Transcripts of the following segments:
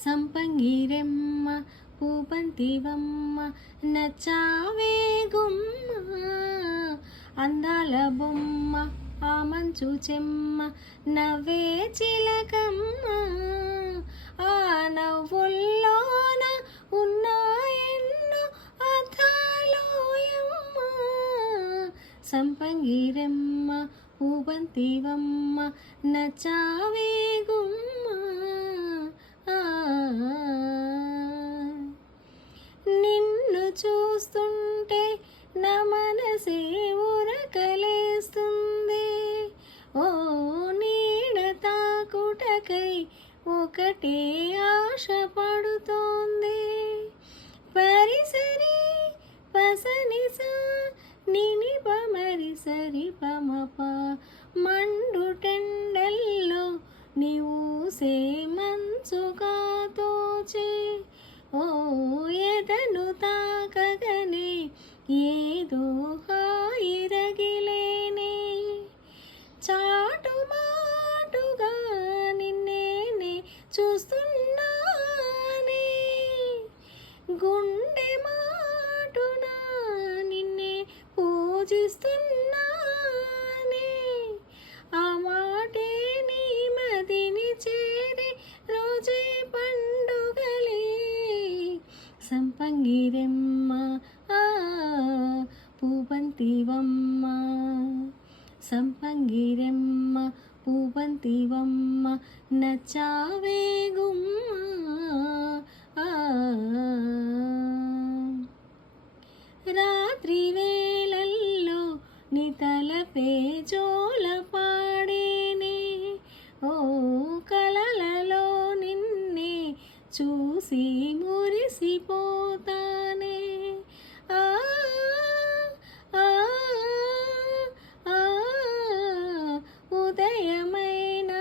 సంపంగిరెమ్మ పూబంతివమ్మ నచ్చావే గుమ్మ అందాల బొమ్మ ఆ మంచు చెమ్మ నవ్వే చిలకమ్మ ఆ నవ్వుల్లోన ఉన్నాయెన్నో అర్థాలోయమ్మ సంపంగిరెమ్మ పూబంతివమ్మ నచ్చావే గుమ్మ నిన్ను చూస్తుంటే నా మనసే ఉరకలేస్తుంది ఓ నీడ తాకుటకై ఒకటే ఆశ పడుతోంది పరిసరి పసనిస నిని పమరి సరి పమప మండుటెండల్లో నీవుసే మంచుగా తోచే ఓ ఎదను తాకగనే ఏదో హాయిరగిలేనే చాటు మాటుగా నిన్నేనే చూస్తున్నానే గుండె మాటున నిన్నే పూజిస్తున్నానే ఆ మాటే నీ మదిని చేరే రోజే పండుగలే సంపంగిరెమ్మ పూబంతివమ్మ సంపంగిరెమ్మ పూబంతివమ్మ నచ్చావే గుమ్మ రాత్రి వేళల్లో నీ తలపే జోల పాడేనే ఓ కలలలో నిన్నే చూసి మురిసిపోతానే ఆ ఆ ఆ ఉదయమైన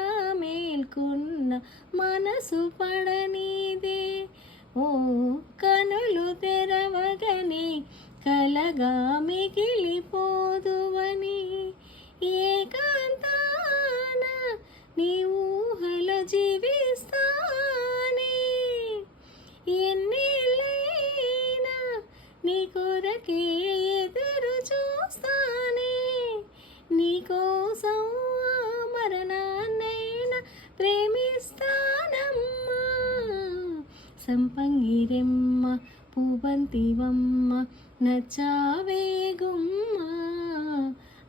మేల్కొన్న మనసు పడనీదే ఓ కనులు తెరవగనే కలగా మిగిలిపోదువని ఏకాంతాన నీ ఊహలో జీవిస్తానే ఎన్నేళ్ళైనా నీ కొరకే ఎదురు చూస్తానే నీకోసం మరణాన్నైనా ప్రేమిస్తానమ్మా సంపంగిరెమ్మ పూబంతివమ్మ నచ్చావే గుమ్మ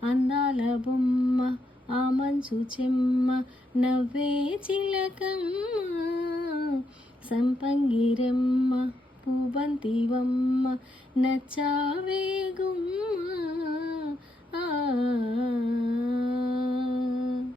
అందాల బొమ్మ ఆ మంచు చెమ్మ నవ్వే చిలకమ్మ సంపంగిరెమ్మ పూబంతివమ్మ నచ్చావే గుమ్మ